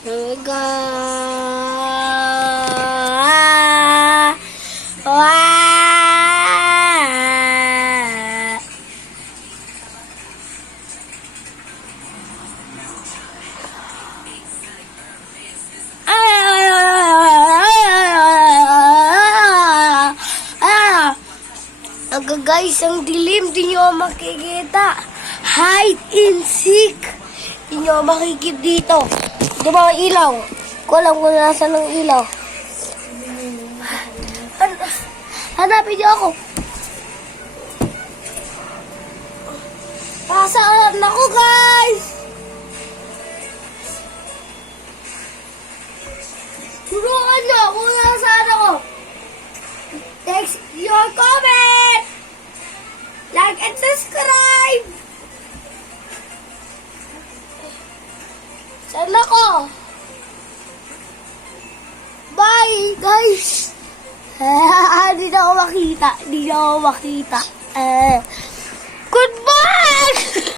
Ga. Guys, ang dilim, di nyo makikita. Hide and seek. Di nyo makikita dito. Di ba may ilaw? Ko alam kung nasa ng ilaw. Hanapin niyo ako. Pasaan ako, guys. Turuan niyo kung nasaan ako. Text your comment. Like and subscribe. Saan ako? Bye, guys. Di na ako makita. Goodbye.